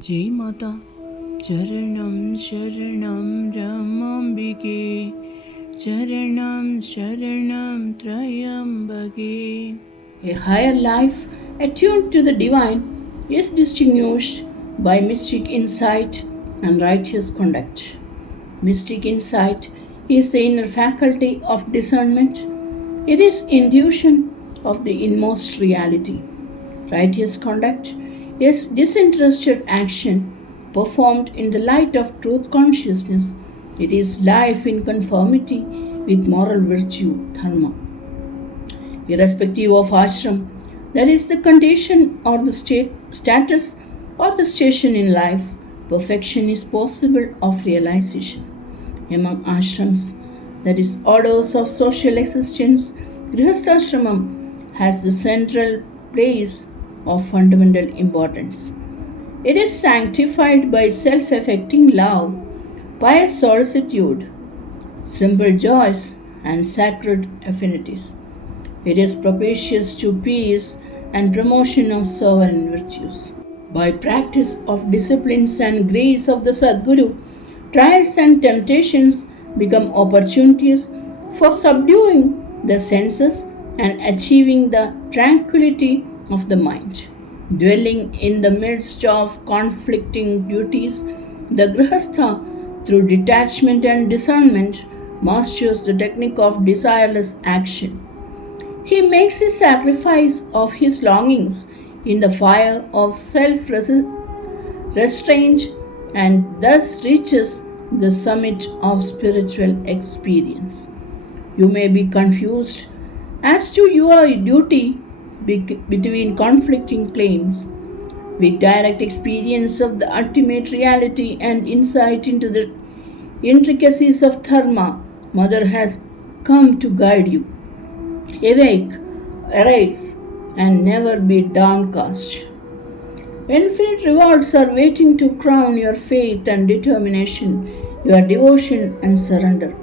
जय माता चरणं शरणं रमाम्बिके चरणं शरणं त्रयम्बके. A higher life attuned to the divine is distinguished by mystic insight and righteous conduct. Mystic insight is the inner faculty of discernment. It is intuition of the inmost reality. Righteous conduct is disinterested action performed in the light of truth consciousness. It is life in conformity with moral virtue, dharma. Irrespective of ashram, that is the condition or the status or the station in life, perfection is possible of realization. Among ashrams, that is orders of social existence, Grihasthashramam has the central place of fundamental importance. It is sanctified by self-affecting love, pious solicitude, simple joys, and sacred affinities. It is propitious to peace and promotion of sovereign virtues. By practice of disciplines and grace of the Sadguru, trials and temptations become opportunities for subduing the senses and achieving the tranquility of the mind. Dwelling in the midst of conflicting duties, the Grihastha, through detachment and discernment, masters the technique of desireless action. He makes a sacrifice of his longings in the fire of self restraint and thus reaches the summit of spiritual experience. You may be confused as to your duty between conflicting claims. With direct experience of the ultimate reality and insight into the intricacies of dharma, Mother has come to guide you. Awake, arise, and never be downcast. Infinite rewards are waiting to crown your faith and determination, your devotion and surrender.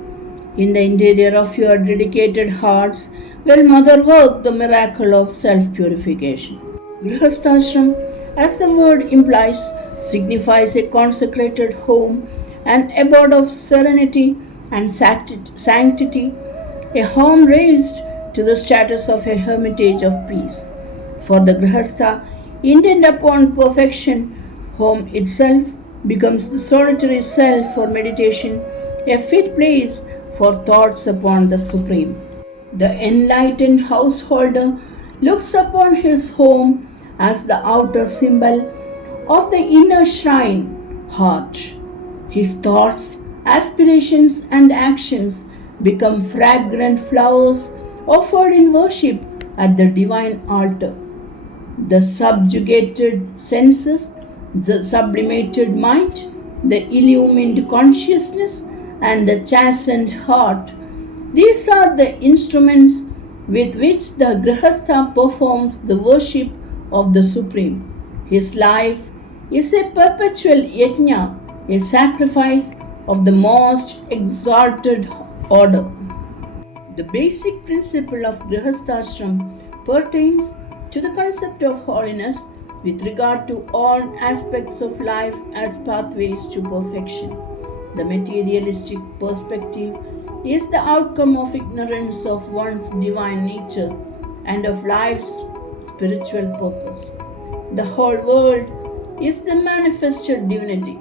In the interior of your dedicated hearts will Mother work the miracle of self-purification. Grihasthashram, as the word implies, signifies a consecrated home, an abode of serenity and sanctity, a home raised to the status of a hermitage of peace. For the Grihastha, intent upon perfection, home itself becomes the solitary cell for meditation, a fit place for thoughts upon the Supreme. The enlightened householder looks upon his home as the outer symbol of the inner shrine, heart. His thoughts, aspirations, and actions become fragrant flowers offered in worship at the divine altar. The subjugated senses, the sublimated mind, the illumined consciousness, and the chastened heart, these are the instruments with which the Grihastha performs the worship of the Supreme. His life is a perpetual yajna, a sacrifice of the most exalted order. The basic principle of Grihasthashram pertains to the concept of holiness with regard to all aspects of life as pathways to perfection. The materialistic perspective is the outcome of ignorance of one's divine nature and of life's spiritual purpose. The whole world is the manifested divinity.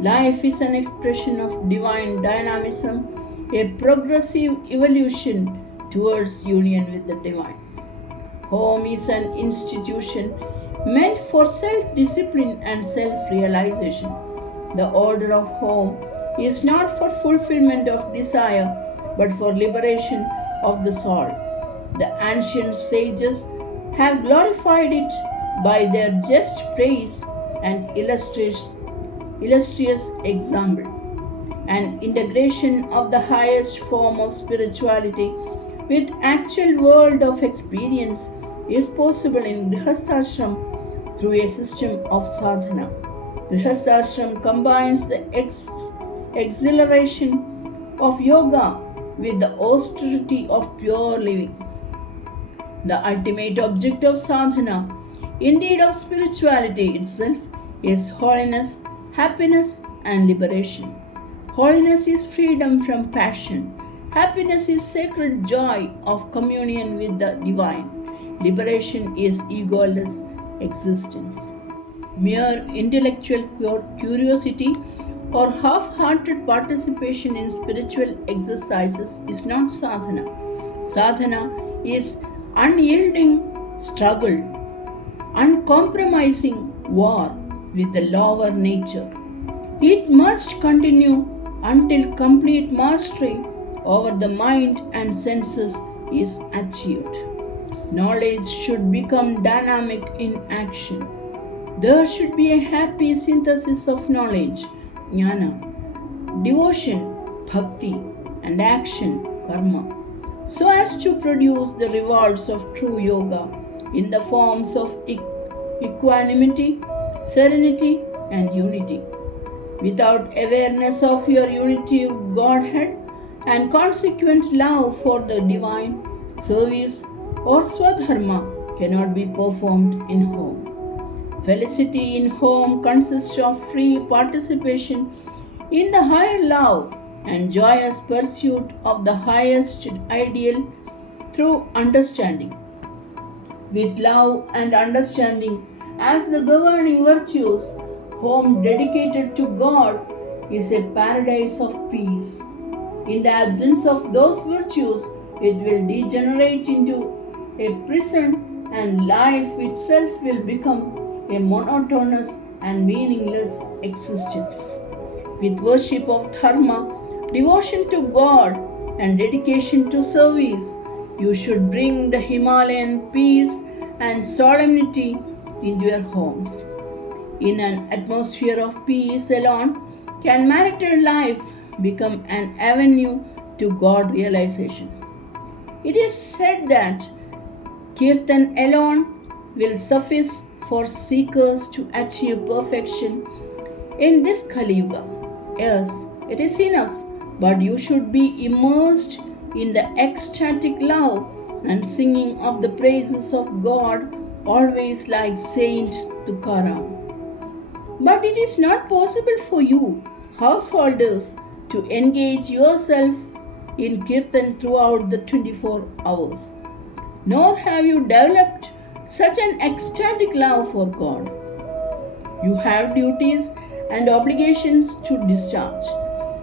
Life is an expression of divine dynamism, a progressive evolution towards union with the divine. Home is an institution meant for self-discipline and self-realization. The order of home is not for fulfillment of desire but for liberation of the soul. The ancient sages have glorified it by their just praise and illustrious example. An integration of the highest form of spirituality with actual world of experience is possible in Grihasthashram through a system of sadhana. Grihasthashram combines the exhilaration of yoga with the austerity of pure living. The ultimate object of sadhana, indeed of spirituality itself, is holiness, happiness, and liberation. Holiness is freedom from passion. Happiness is sacred joy of communion with the divine. Liberation is egoless existence. Mere intellectual curiosity or half hearted participation in spiritual exercises is not sadhana. Sadhana is unyielding struggle, uncompromising war with the lower nature. It must continue until complete mastery over the mind and senses is achieved. Knowledge should become dynamic in action. There should be a happy synthesis of knowledge, jnana, devotion, bhakti, and action, karma, so as to produce the rewards of true yoga in the forms of equanimity, serenity, and unity. Without awareness of your unity of Godhead and consequent love for the divine, service or swadharma cannot be performed in home. Felicity in home consists of free participation in the higher love and joyous pursuit of the highest ideal through understanding. With love and understanding as the governing virtues, home dedicated to God is a paradise of peace. In the absence of those virtues, it will degenerate into a prison and life itself will become a monotonous and meaningless existence. With worship of dharma, devotion to God, and dedication to service, you should bring the Himalayan peace and solemnity into your homes. In an atmosphere of peace alone can marital life become an avenue to God realization. It is said that Kirtan alone will suffice for seekers to achieve perfection in this Kali Yuga. Yes, it is enough, but you should be immersed in the ecstatic love and singing of the praises of God, always like Saint Tukaram. But it is not possible for you, householders, to engage yourselves in Kirtan throughout the 24 hours. Nor have you developed such an ecstatic love for God. You have duties and obligations to discharge.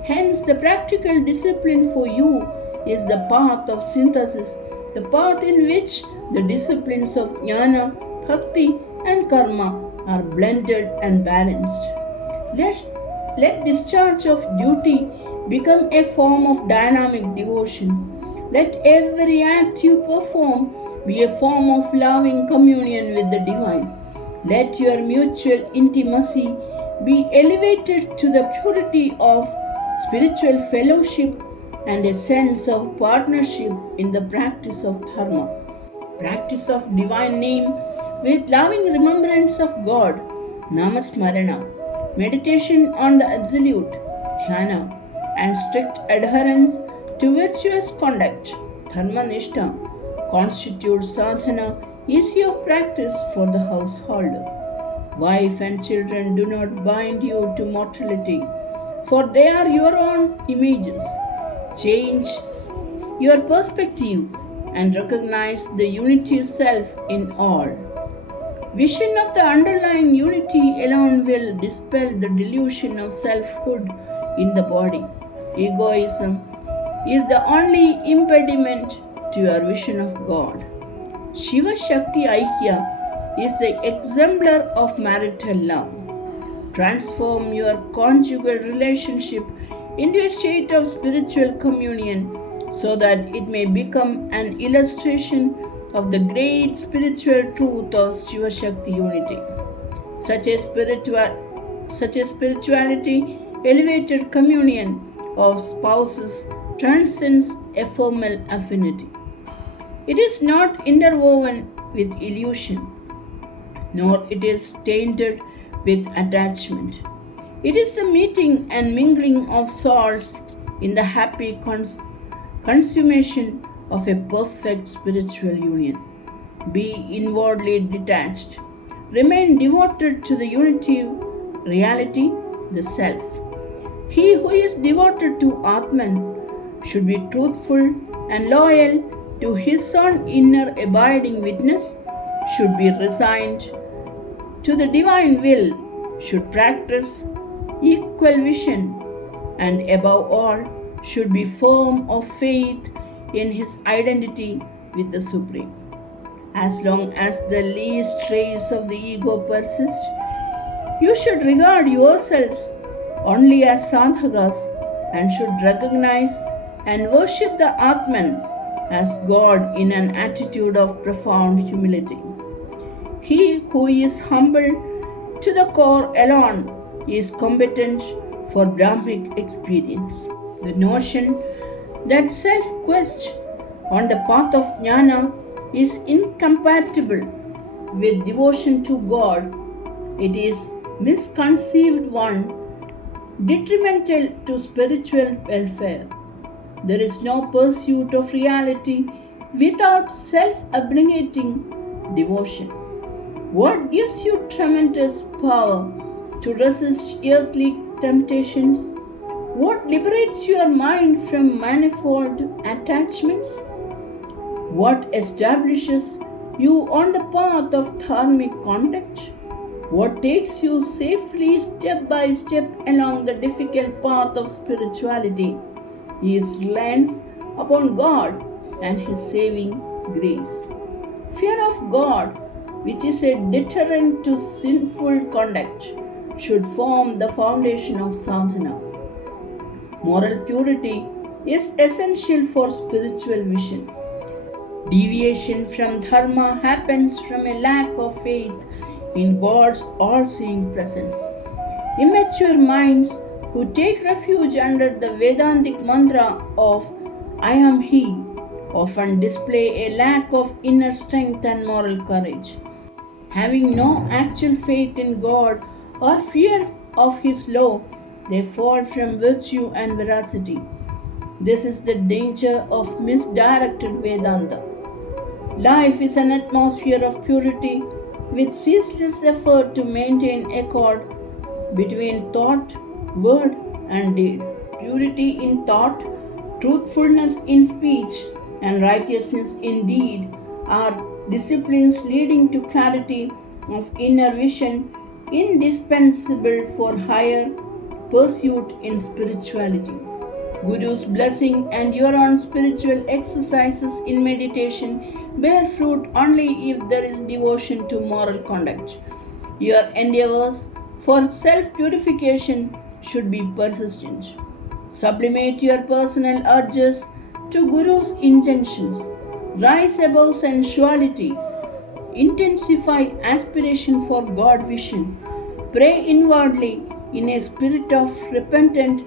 Hence, the practical discipline for you is the path of synthesis, the path in which the disciplines of jnana, bhakti, and karma are blended and balanced. Let discharge of duty become a form of dynamic devotion. Let every act you perform be a form of loving communion with the divine. Let your mutual intimacy be elevated to the purity of spiritual fellowship and a sense of partnership in the practice of dharma. Practice of divine name with loving remembrance of God, namasmarana, meditation on the absolute, dhyana, and strict adherence to virtuous conduct, dharma-nishtha, constitutes sadhana easy of practice for the householder. Wife and children do not bind you to mortality, for they are your own images. Change your perspective and recognize the unity self in all. Vision of the underlying unity alone will dispel the delusion of selfhood in the body. Egoism is the only impediment to your vision of God. Shiva Shakti Aikya is the exemplar of marital love. Transform your conjugal relationship into a state of spiritual communion so that it may become an illustration of the great spiritual truth of Shiva Shakti unity. Such a spirituality, elevated communion of spouses transcends ephemeral affinity. It is not interwoven with illusion, nor it is tainted with attachment. It is the meeting and mingling of souls in the happy consummation of a perfect spiritual union. Be inwardly detached. Remain devoted to the unity reality, the self. He who is devoted to Atman should be truthful and loyal to his own inner abiding witness, should be resigned to the divine will, should practice equal vision, and above all, should be firm of faith in his identity with the Supreme. As long as the least trace of the ego persists, you should regard yourselves only as sadhakas and should recognize and worship the Atman as God in an attitude of profound humility. He who is humble to the core alone is competent for Brahmic experience. The notion that self-quest on the path of jnana is incompatible with devotion to God. It is misconceived one, detrimental to spiritual welfare. There is no pursuit of reality without self-abnegating devotion. What gives you tremendous power to resist earthly temptations? What liberates your mind from manifold attachments? What establishes you on the path of dharmic conduct? What takes you safely step by step along the difficult path of spirituality is reliance upon God and His saving grace. Fear of God, which is a deterrent to sinful conduct, should form the foundation of sadhana. Moral purity is essential for spiritual vision. Deviation from dharma happens from a lack of faith in God's all-seeing presence. Immature minds who take refuge under the Vedantic mantra of I am He often display a lack of inner strength and moral courage. Having no actual faith in God or fear of His law, they fall from virtue and veracity. This is the danger of misdirected Vedanta. Life is an atmosphere of purity with ceaseless effort to maintain accord between thought, word, and deed. Purity in thought, truthfulness in speech, and righteousness in deed are disciplines leading to clarity of inner vision, indispensable for higher pursuit in spirituality. Guru's blessing and your own spiritual exercises in meditation bear fruit only if there is devotion to moral conduct. Your endeavors for self-purification should be persistent. Sublimate your personal urges to Guru's injunctions. Rise above sensuality. Intensify aspiration for God vision. Pray inwardly in a spirit of repentant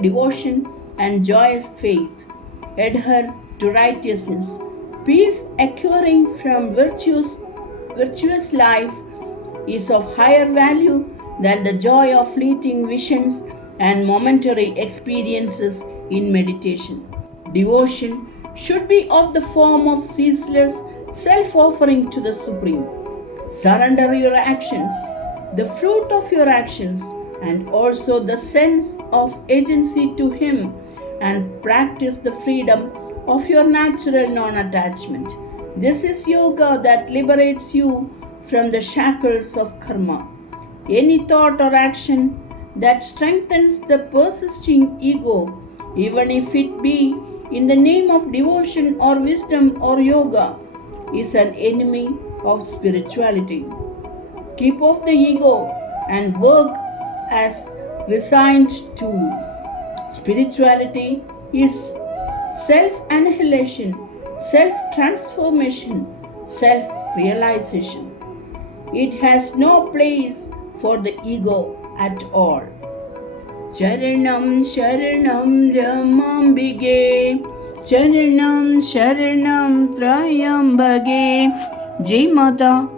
devotion and joyous faith. Adhere to righteousness. Peace accruing from virtuous life is of higher value than the joy of fleeting visions and momentary experiences in meditation. Devotion should be of the form of ceaseless self-offering to the Supreme. Surrender your actions, the fruit of your actions, and also the sense of agency to Him, and practice the freedom of your natural non-attachment. This is yoga that liberates you from the shackles of karma. Any thought or action that strengthens the persisting ego, even if it be in the name of devotion or wisdom or yoga, is an enemy of spirituality. Keep off the ego and work as resigned tool. Spirituality is self-annihilation, self-transformation, self-realization. It has no place for the ego at all. Charanam Sharanam Ramambige, Charanam Sharanam Trayambage. Jai Mata.